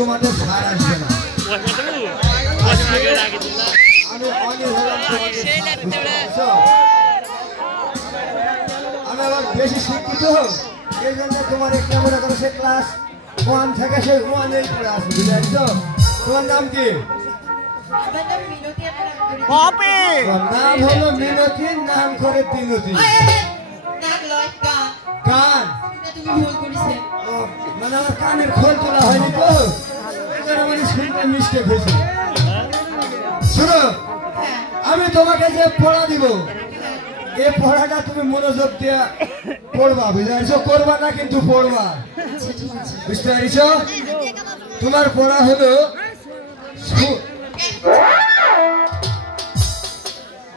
তোমাদের ছাড় আসবে না। আমি অনেক আমি আবার বেশি শিক্ষিত এই জন্য তোমার একটা মনে করো সে ক্লাস 1 থেকে সে 1 পড়ে আসবে, বুঝছো? তোমার নাম কি? নাম হলো মিনতি, নাম করে তিনতি। কান মানে আমার কানের খোল তোলা হয়নি তো, মানে শুনতে মিস্টেক হয়েছে। শোনো, আমি তোমাকে যে পড়া দিব এই পড়াটা তুমি মনোযোগ দিয়ে পড়বা, বুঝতে করবা না কিন্তু পড়বা, বুঝতে পারছ? তোমার পড়া হলো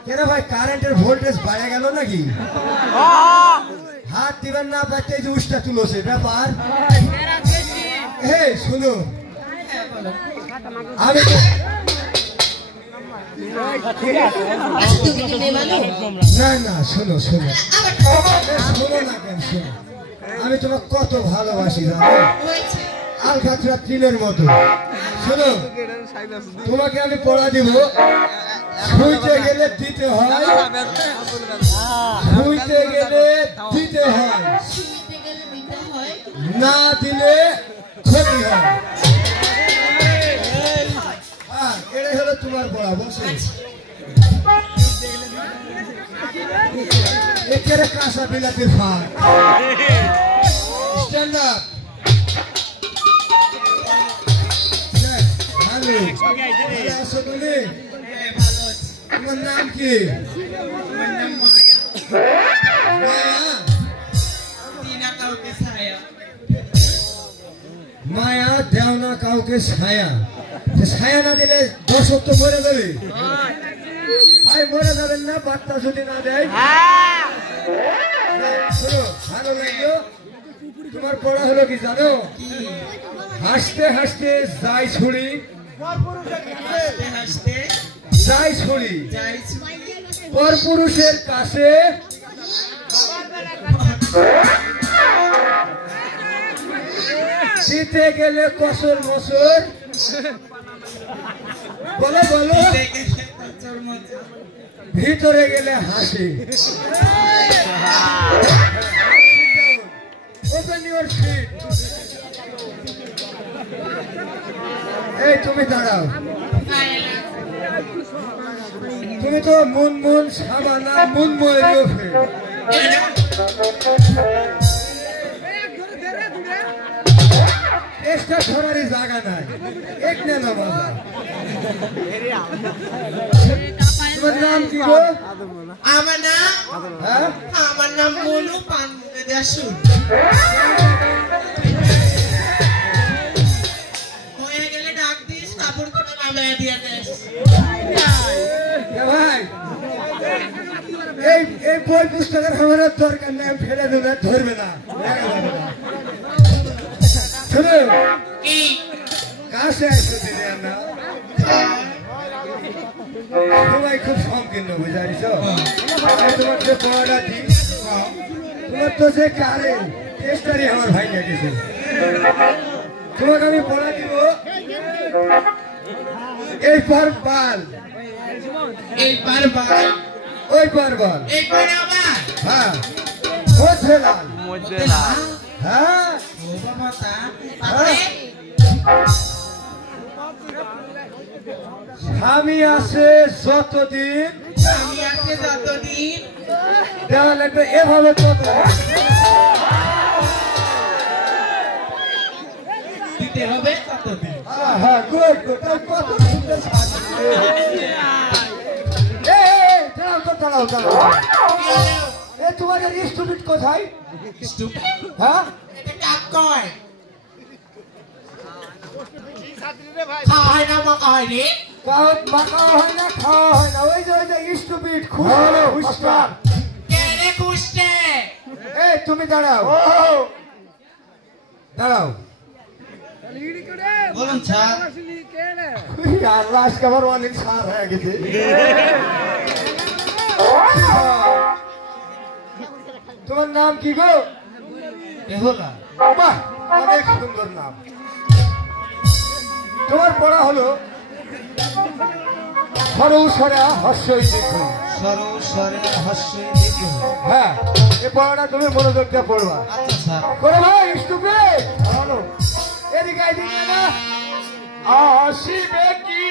কেন ভাই কারেন্টের ভোল্টেজ বাড়ে গেল নাকি? হাত দিবেন না পারতে যে উষ্টা তুলছে ব্যাপার। শুনো, আমি না না শোনো শোনো শোনো না কেন, শোনো আমি তোমাকে কত ভালোবাসি জানো, আলকাতরা তিলের মতো। শোনো, তোমাকে আমি পড়া দিব, শুইতে গেলে দিতে হয়, শুইতে গেলে দিতে হয়, না দিলে ক্ষতি হয়। এটাই হলো তোমার পড়া, বলছো? একেবারে কাঁচা বিলাতির ফাঁক। Stand up. ভালো আছো তুমি? তোমার নাম কি? মায়া দেও না কাউকে ছায়া, ছায়া না দিলে দর্শক তো মরে যাবে। মরে যাবেন না বার্তা যদি না দেয়। ভালো লাগলো। তোমার পড়া হলো কি জানো? হাসতে হাসতে যাই ছুরি, যাই ছুরি পরপুরুষের কাছে, দিতে গেলে কসর মসর, বলো বলো, ভিতরে গেলে হাসি। Open your seat. এই তুমি দাঁড়াও, তুমি তো মুনমুন সাবানা মুনমুন এক্সট্রা ছড়ারই জায়গা নাই, এক নেন বাবা। তোমার নাম কি গো? আমার নাম আমার নাম মনু পান্ডেদাসু। হয়ে গেলে ডাক দিস, কাপড় করে নামিয়ে দিয়ে দিস। ভাই এই বই পুস্তকের আমার দরকার নেই, ফেলে দেবে, ধরবে না, শুনো কাছে আসতে দিলেন না। সবাই খুব সংকীর্ণ, বুঝাইছ? তোমার যে পড়াটা দিই, তোমার তো যে কারেন্ট টেস্টারই আমার ভাই গেছে। তোমাকে আমি পড়া দিব, এই পার বাল, এই পার বাল, ওই পার বাল, এই পার আবার, হ্যাঁ মধ্যে লাল, হ্যাঁ ও বাবা তা তারপরে স্বামী আছে যতদিন, আমি আছে যতদিন, দেওয়া লাগবে এভাবে কত দিতে হবে ততদিন। হ্যাঁ গুড গুড, কত সুন্দর দাঁড়াও দাঁড়াও। এ তোমাদের স্টুডেন্ট কোথায়? হ্যাঁ কাক কয় খাওয়া হয় না মাকা হয় রে, মাখা হয় না, খাওয়া হয় না, ওই যে স্টুপিড খুশটা। কে রে খুশতে? এই তুমি দাঁড়াও, দাঁড়াও। বলুন স্যার। আল্লাহ আজকে আমার অনেক সার হয়ে গেছে। তোমার নাম কি গো? বেহুলা। বাহ, অনেক সুন্দর নাম। তোমার পড়া হলো সরৌসরা হস্যই দেখো। সরস্বরে হাস্যই দেখো। হ্যাঁ, এই পড়াটা তুমি মনোযোগ দিয়ে পড়বা। আচ্ছা স্যার। করে ভাই স্টুপিড ভালো এদিকে এদিকে না আসিবে কি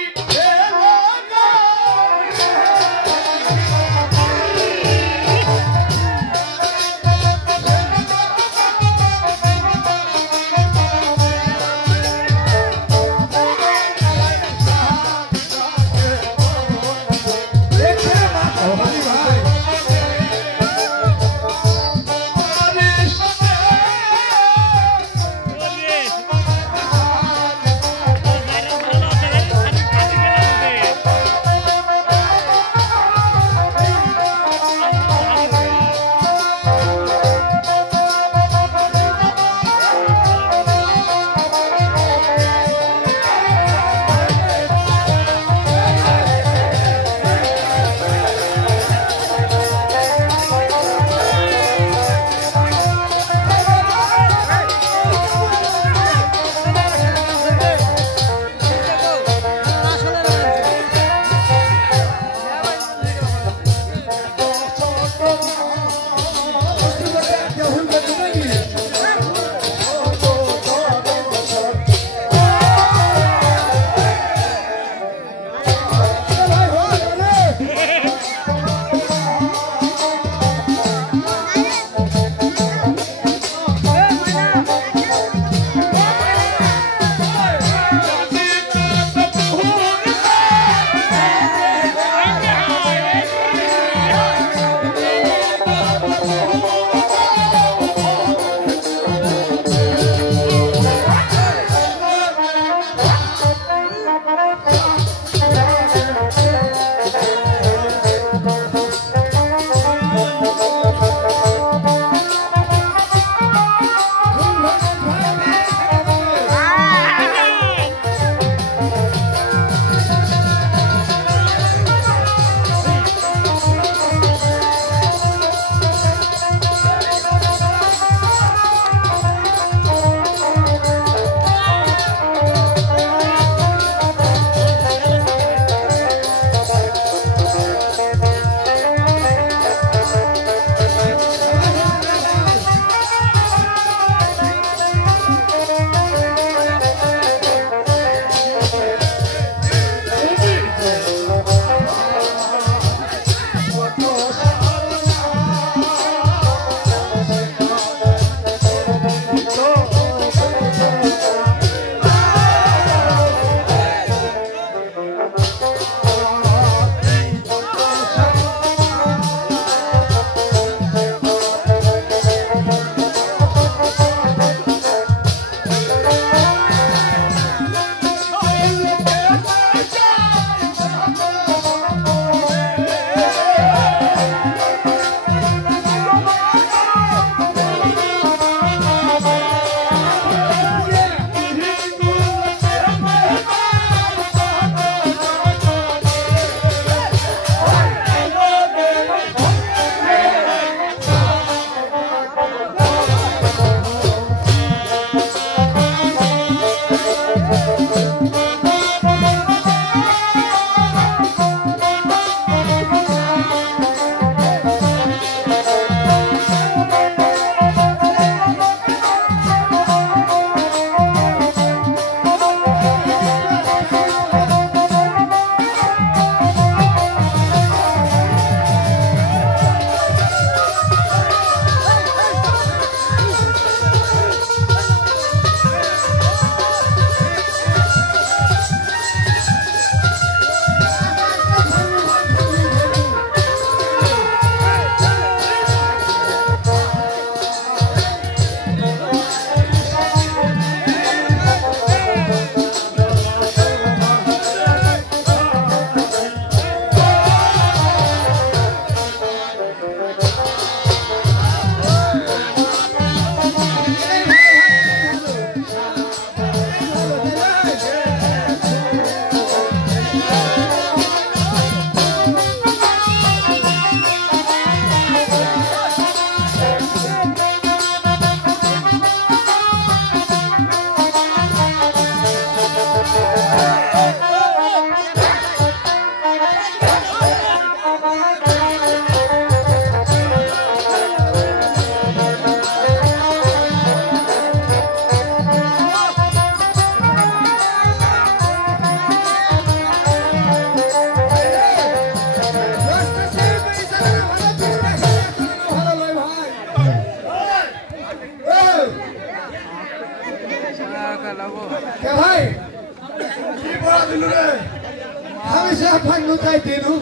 দিনু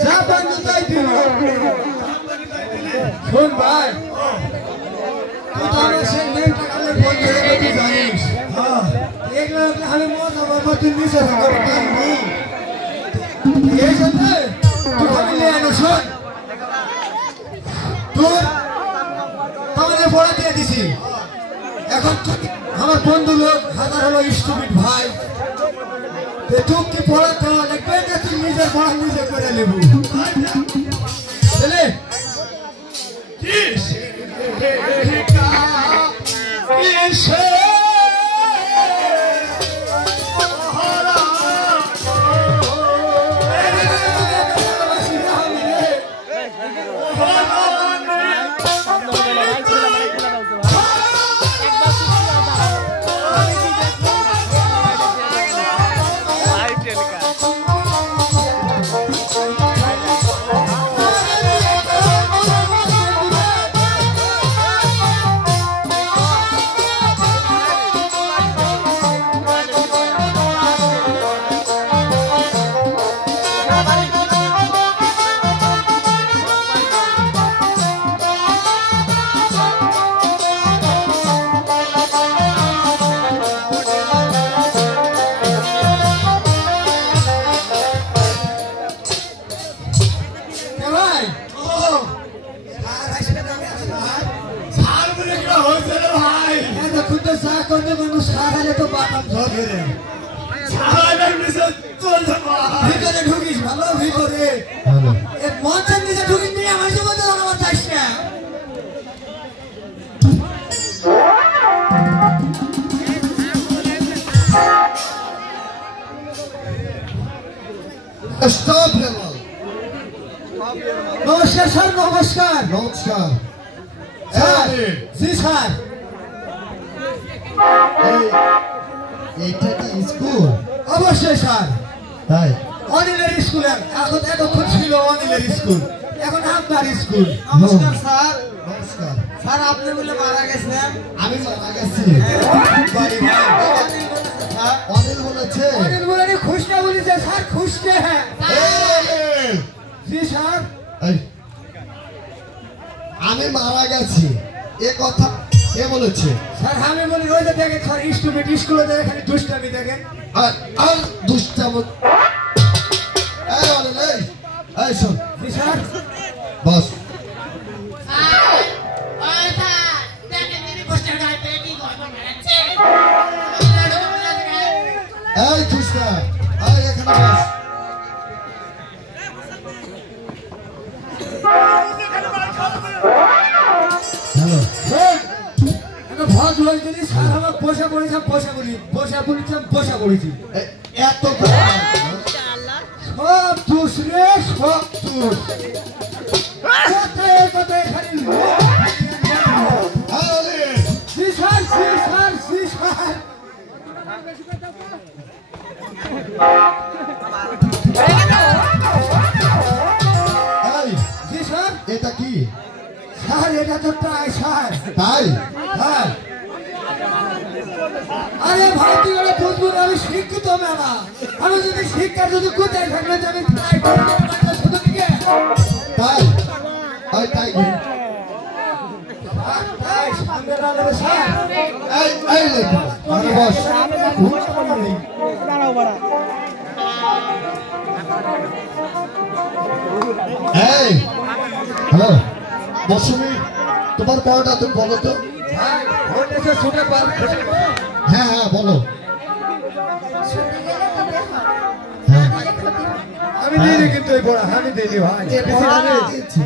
যা বন্ধু তাই দিনু শোন ভাই তুই তো আমার সেই মেয়েটা কালের বন্ধু এটা তুই জানিস এগুলো আমি মজা বাবা তুই নিচে করে টানবি এই জন্য তুই আমি নিয়ে আনো শোন তোর তোমাদের পড়া দিয়ে দিছি এখন আমার বন্ধু লোক হাজার হলো স্টুপিড ভাই তুই কি পড়াতে লাগবে না তুই নিজের পড়া নিজে করে নেব চলে ভিতরে ঢুকিস ভালো ভিতরে মঞ্চের নিচে ঢুকিস নিয়ে আমার জীবনে আমার চাইস না নমস্কার স্যার নমস্কার নমস্কার জি স্যার এইটা কি স্কুল? অবশ্যই স্যার তাই অনিলের স্কুল এতক্ষণ ছিল অনিলের স্কুল এখন আপনার স্কুল নমস্কার স্যার। নমস্কার স্যার আপনি বলে মারা গেছেন আমি মারা গেছি। অনিল বলেছে অনিল বলে খুশটা বলেছে স্যার খুশকে জি স্যার আমি মারা গেছি এ কথা কে বলেছে? স্যার আমি বলি ওই যে দেখেন স্যার স্টুডেন্ট স্কুলে দেখে খালি দুষ্টামি দেখেন আর দুষ্টাম এই শোন জি স্যার বস এই খুশনা এই এখানে বস হ্যালো ভজ হয়েছে স্যার আমার বসা পড়েছি এত সব দোষ রে সব দোষ কোথায় খালি জি স্যার জি স্যার এটা কি স্যার এটা তো তাই স্যার তাই হ্যাঁ আরে ভাই তুই ওরা বুঝবো না আমি শিক্ষিত মেলা আমি যদি শিক্ষা যদি কোথায় থাকলে আমি তাই শুধু দিকে তাই ওই তাই তাই সামনে দাঁড়াবে স্যার এই আরে বস এই হ্যালো মৌসুমী তোমার পড়াটা তুমি বলো তো হ্যাঁ হ্যাঁ বলো হ্যাঁ আমি দিইনি কিন্তু এই পড়া আমি দিইনি ভাই দিয়েছি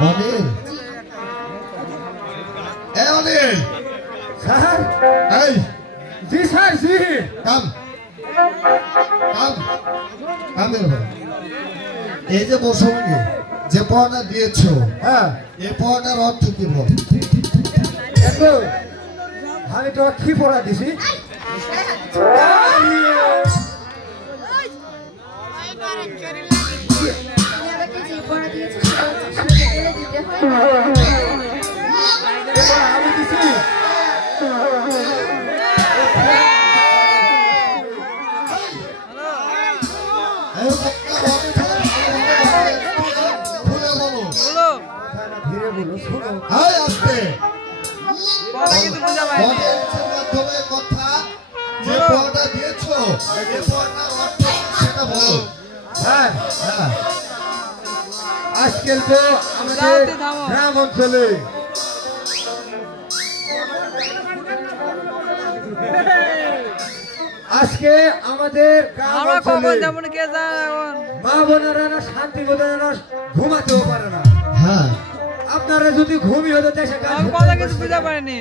অনিল এই অনিল স্যার এই জি স্যার জি কাম এই যে মৌসুমী যে পড়াটা দিয়েছো হ্যাঁ এই পড়াটার অর্থ কি বল? দেখো আমি তো কি পড়া দিছি আমি দিছি খুলে বলো। ধীরে বলো, শোনো। এই আসতে। পড়া কিছু বুঝা পাইনি। অডিয়েন্সের মাধ্যমে কথা যে পড়াটা দিয়েছো, এই পড়াটার অর্থ সেটা বলো। হ্যাঁ, হ্যাঁ। আজকাল তো আমাদের যাওতে থামো। গ্রাম অঞ্চলে আজকে আমাদের গ্রাম আমরা কখন অঞ্চলে যাবো না কে জানে এখন। মা বোনেরা না শান্তি মতো না ঘুমাতেও পারে না। হ্যাঁ। আপনারা যদি ঘুমি হতো দেশে কাজ আমি হতো কথা না। কিছু বুঝা পাইনি।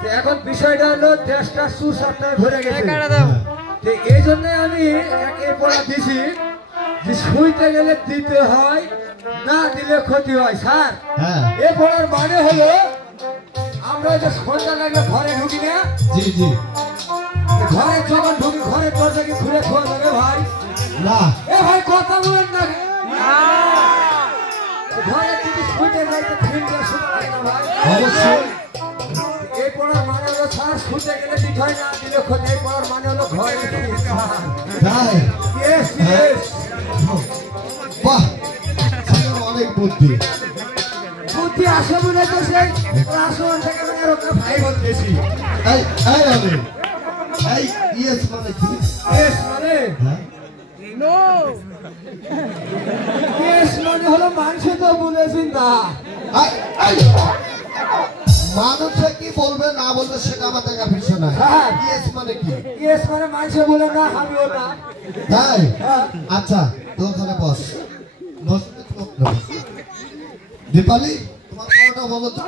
তো এখন বিষয়টা হলো দেশটা সুসারটায় ভরে গেছে। টাকাটা দাও। তো এই জন্য আমি একের পর দিছি যে শুইতে গেলে দিতে হয়, না দিলে ক্ষতি হয়। স্যার, হ্যাঁ। এ পড়ার মানে হলো আমরা যে সন্ধ্যা লাগলে ঘরে ঢুকি না, জি জি। ঘরে যখন ঢুকি ঘরের দরজা কি খুলে খোয়া যাবে ভাই? না। এ ভাই কথা বলেন না। ঘরে যদি শুইতে যাই তো ফিল্ডে শুতে পারে না ভাই। অবশ্যই। এই পড়ার মানে হলো স্যার শুতে গেলে দিতে হয়, না দিলে ক্ষতি। এই পড়ার মানে হলো ঘরে ঢুকি। তাই। Yes yes. বাহ, ছেলের অনেক বুদ্ধি। বুদ্ধি আসে বলে তো সেই ক্লাস ওয়ান থেকে আমি আরো ভাই বলতেছি। এই এই অনিল, এই ইয়েস মানে কি? ইয়েস মানে হ্যাঁ? নো। ইয়েস মানে হলো মানুষ তো বুঝেছি না। এই, মানুষে কি বলবে না বলবে সেটা আমার দেখার বিষয় না। হ্যাঁ। ইয়েস মানে কি? ইয়েস মানে মানুষ বলে না, আমিও না। তাই। হ্যাঁ। আচ্ছা, তো ওখানে বস। বস। দীপালি, তোমার পড়াটা বলো তো।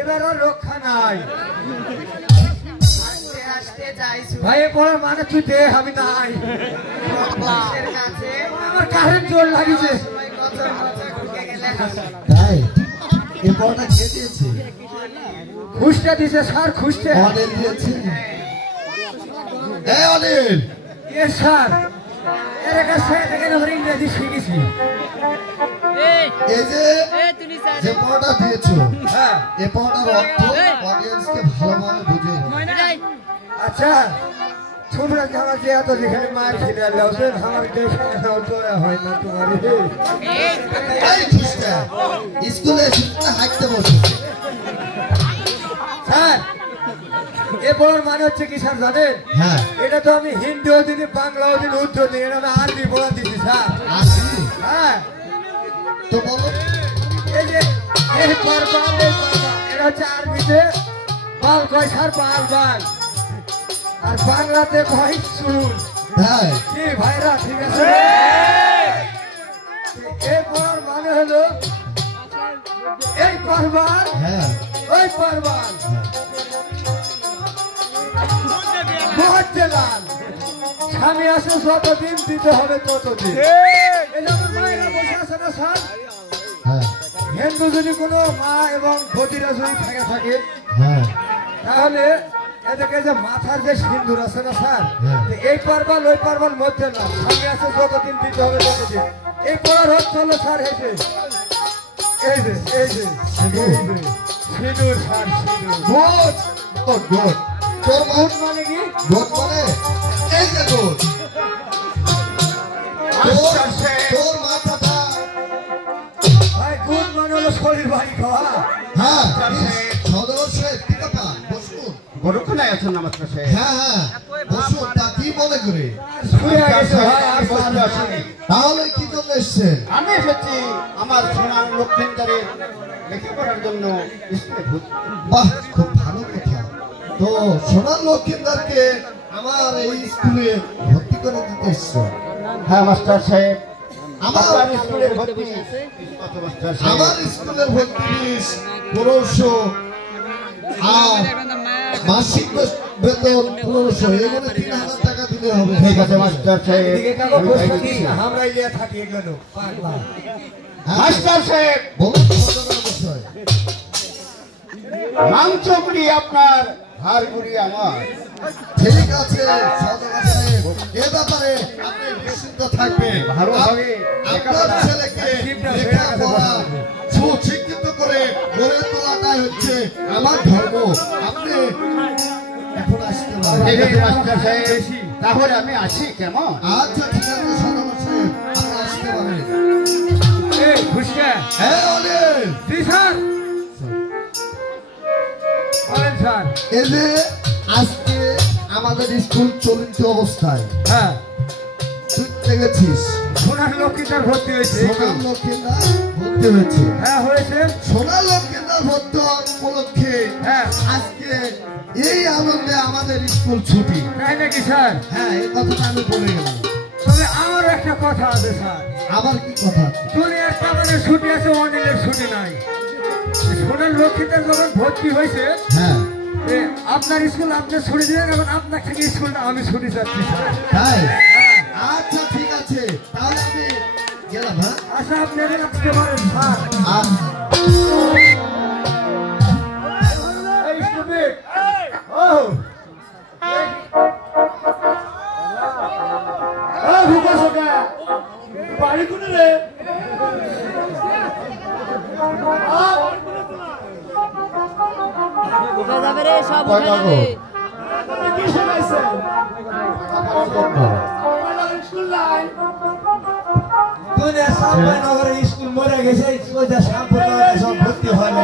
এবার আর রক্ষা নাই আস্তে আস্তে যাইছো ভাই। এ পড়ার মানে তুই দে, আমি নাই। পুলিশের কাছে আমার কারেন্ট জোর লাগিছে। সময় কত মজা ঢুকে গেলে তাই। এই পড়াটা কে দিয়েছে? খুঁজতে দিছে স্যার, খুঁজতে। অনিল দিয়েছে। এই অনিল, ইয়েস স্যার। এর কাছে থেকে আমরা ইংরেজি শিখেছি। এই এই যে এই তুমি স্যার। যে পড়াটা দিয়েছো, হ্যাঁ। এই পড়াটার অর্থ অডিয়েন্সকে ভালোভাবে বুঝিয়ে বলো। ময়না নাই। আচ্ছা, তোমরা যে আমার যে এত যেখানে মার খেলে আসলে আমার দেশে তো হয় না তোমার। এই খুশটা স্কুলে এসে হাঁটতে বসেছে। স্যার, এ পড়ার মানে হচ্ছে কি স্যার জানেন? হ্যাঁ। এটা তো আমি হিন্দিও দিনি, বাংলাও দিনি, উর্দু দিই, এটা আমি আরবি পড়া দিচ্ছি স্যার। আসি হ্যাঁ। তো বলো। এই যে এই পারবাল, এই পারবাল, এটা হচ্ছে আরবিতে বাল কয় স্যার, বাল বাল। আর বাংলাতে কয় চুল। হ্যাঁ। কি ভাইরা, ঠিক আছে? এই পড়ার মানে হলো এই পারবাল, হ্যাঁ। ওই পারবাল, বহুত লাল। স্বামী আছে যতদিন, দিতে হবে ততদিন। এই যেমন মায়েরা বসে আছে না স্যার, হ্যাঁ। হিন্দু যদি কোনো মা এবং ভতিরা যদি থাকে হ্যাঁ। তাহলে এদেরকে যে মাথার যে সিন্দুর আছে না স্যার, হ্যাঁ। তো এই পারবাল ওই পারবাল মধ্যে না, স্বামী আছে যতদিন, দিতে হবে ততদিন। এই পড়ার হচ্ছে হলো স্যার এই যে এই যে এই যে সিঁদুর। সিঁদুর স্যার, সিঁদুর। গুড। ও গুড। তোর গুড মানে কি? গুড মানে এই যে গুড। তোর মাথাটা। ভাই গুড মানে হলো শরীর বাড়ি খাওয়া। হ্যাঁ। সদস্য কি কথা বসুন। বড়খানায় আছেন নমস্কার সাহেব। হ্যাঁ হ্যাঁ বসুন। তা কি মনে করে? শুয়ে গেছে ভাই, আর বসতে আসেনি। তাহলে কি জন্য এসছেন? আমি এসেছি আমার সোনার লক্ষ্মীন্দারের লেখাপড়ার জন্য স্কুলে ভর্তি। বাহ, খুব ভালো কথা। তো সোনার লক্ষ্মীদারকে আমার এই স্কুলে ভর্তি করে দিতে এসছো। হ্যাঁ মাস্টার সাহেব, আমার আপনার স্কুলের ভর্তি কত মাস্টার সাহেব? আমার স্কুলের ভর্তি ফিস 1500 আর মাসিক বেতন 1500, এগুলো 3000 টাকা দিলে হবে। ঠিক আছে মাস্টার সাহেব। এদিকে কাগজ বসে থাকিস না, আমরা ইয়ে থাকি এগুলো পাগলা। হ্যাঁ, মাস্টার সাহেব, বলুন ঘটনার বিষয়। মাংস গুলি আপনার, হাড় গুলি আমার। ঠিক আছে সদর সাহেব, এ ব্যাপারে আপনি নিশ্চিন্ত থাকবেন। ভালোভাবে আপনার ছেলেকে লেখাপড়া সুশিক্ষিত করে গড়ে তোলাটাই হচ্ছে আমার ধর্ম। আপনি এখন আসতে পারে। ঠিক আছে মাস্টার সাহেব, তাহলে আমি আসি কেমন? আচ্ছা ঠিক আছে সদাগর সাহেব, আপনি আসতে পারেন। এই খুশকা হ্যাঁ অনিল, জি স্যার বলেন স্যার। এই যে আজকে আমাদের স্কুল চলিত অবস্থায় হ্যাঁ তুই দেখেছিস সোনার লক্ষ্মীটার ভর্তি হয়েছে। সোনার লক্ষ্মীরা ভর্তি হয়েছে। হ্যাঁ হয়েছে। সোনার লক্ষ্মীরা ভর্তি হওয়ার উপলক্ষে হ্যাঁ আজকে এই আনন্দে আমাদের স্কুল ছুটি। তাই নাকি স্যার? হ্যাঁ এই কথাটা আমি বলে গেলাম। তবে আমার একটা কথা আছে স্যার। আবার কি কথা? দুনিয়ার কামানের ছুটি আছে, অনিলের ছুটি নাই। সোনার লক্ষ্মীটার যখন ভর্তি হয়েছে হ্যাঁ এ, আপনার স্কুল আপনি ছুটি দিলেন, এখন আপনার থেকে স্কুলটা আমি ছুটি চাচ্ছি স্যার। তাই হ্যাঁ। আচ্ছা ঠিক আছে, তাহলে আমি গেলাম। হ্যাঁ আচ্ছা আপনি এখন আসতে পারেন স্যার। আর এই stupid! ও! ও, বিকাশ ওটা! বাড়ি কোনে রে? উঠে যাবে রে, সব উঠে যাবে। কি শোনাইছে? দুনিয়া সাম্পাই নগরের স্কুল মরে গেছে, সোজা শ্যামপুর নগরে সব ভর্তি হয় না।